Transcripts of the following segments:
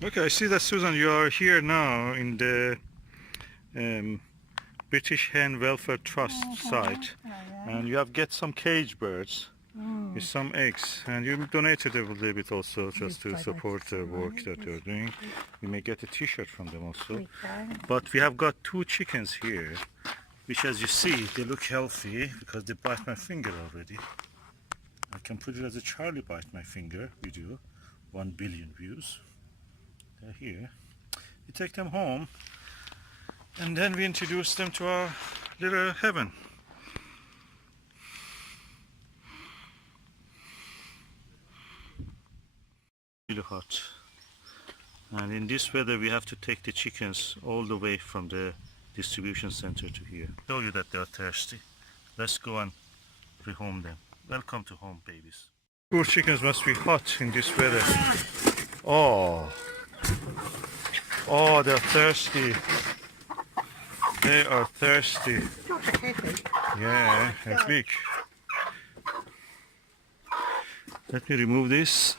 Okay, I see that, Susan, you are here now in the British Hen Welfare Trust site, and you have get some cage birds with some eggs, and you donated a little bit also just to support the work that you're doing. You may get a t-shirt from them also. But we have got 2 chickens here, which, as you see, they look healthy because they bite my finger already. I can put it as a Charlie bite my finger video, 1 billion views. They're here. We take them home, and then we introduce them to our little heaven. Really hot, and in this weather we have to take the chickens all the way from the distribution center to here. Show you that they are thirsty. Let's go and rehome them. Welcome to home, babies. Poor chickens must be hot in this weather. Oh, they're thirsty. They are thirsty. Yeah, a big. Let me remove this.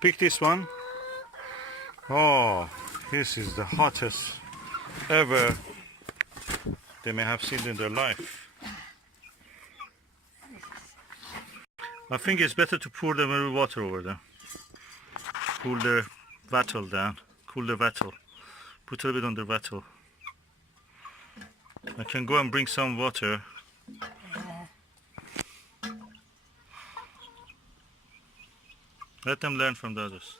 Pick this one. Oh, this is the hottest ever they may have seen in their life. I think it's better to pour them with water over them. Cool their wattle down. Cool the wattle. Put a little bit on the wattle. I can go and bring some water. Let them learn from the others.